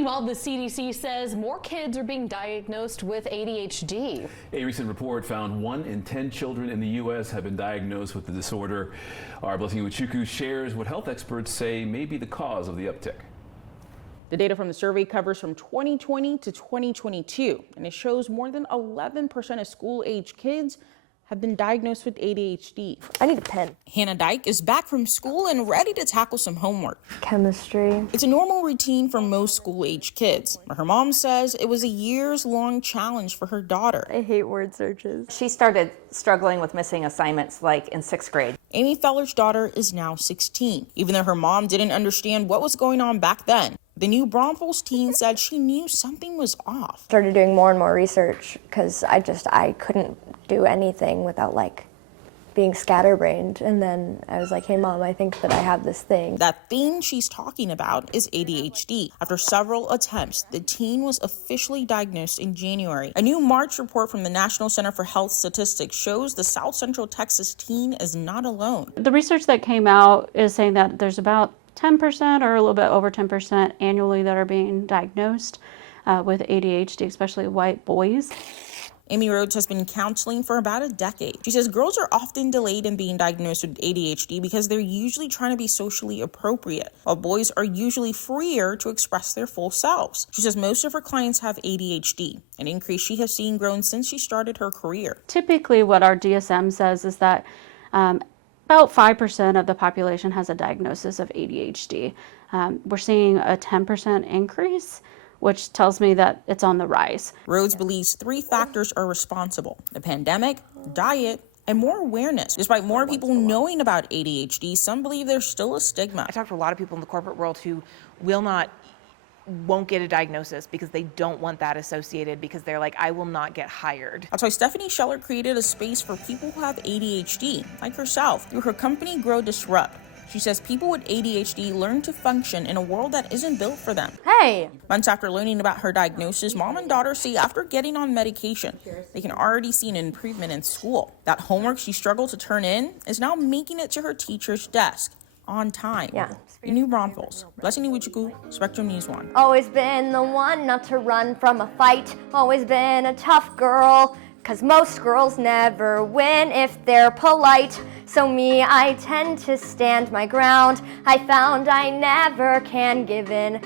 Meanwhile, the CDC says more kids are being diagnosed with ADHD. A recent report found 1 in 10 children in the U.S. have been diagnosed with the disorder. Our Blessing Uchuku shares what health experts say may be the cause of the uptick. The data from the survey covers from 2020 to 2022, and it shows more than 11% of school-age kids have been diagnosed with ADHD. I need a pen. Hannah Dyke is back from school and ready to tackle some homework. Chemistry. It's a normal routine for most school-age kids, but her mom says it was a years-long challenge for her daughter. I hate word searches. She started struggling with missing assignments like in 6th grade. Amy Feller's daughter is now 16. Even though her mom didn't understand what was going on back then, the new Braunfels teen said she knew something was off. Started doing more and more research because I couldn't do anything without being scatterbrained. And then I was like, hey mom, I think that I have this thing. That thing she's talking about is ADHD. After several attempts, the teen was officially diagnosed in January. A new March report from the National Center for Health Statistics shows the South Central Texas teen is not alone. The research that came out is saying that there's about 10% or a little bit over 10% annually that are being diagnosed with ADHD, especially white boys. Amy Rhodes has been counseling for about a decade. She says girls are often delayed in being diagnosed with ADHD because they're usually trying to be socially appropriate, while boys are usually freer to express their full selves. She says most of her clients have ADHD, an increase she has seen grown since she started her career. Typically what our DSM says is that about 5% of the population has a diagnosis of ADHD. We're seeing a 10% increase, which tells me that it's on the rise. Rhodes believes 3 factors are responsible: the pandemic, diet, and more awareness. Despite more people knowing about ADHD, some believe there's still a stigma. I talk to a lot of people in the corporate world who won't get a diagnosis because they don't want that associated, because they're like, I will not get hired. That's why Stephanie Scheller created a space for people who have ADHD, like herself, through her company Grow Disrupt. She says people with ADHD learn to function in a world that isn't built for them. Hey! Months after learning about her diagnosis, mom and daughter say after getting on medication, they can already see an improvement in school. That homework she struggled to turn in is now making it to her teacher's desk on time. Yeah. In New Braunfels, Blessing Iwichukwu, Spectrum News 1. Always been the one not to run from a fight. Always been a tough girl. 'Cause most girls never win if they're polite. So me, I tend to stand my ground. I found I never can give in.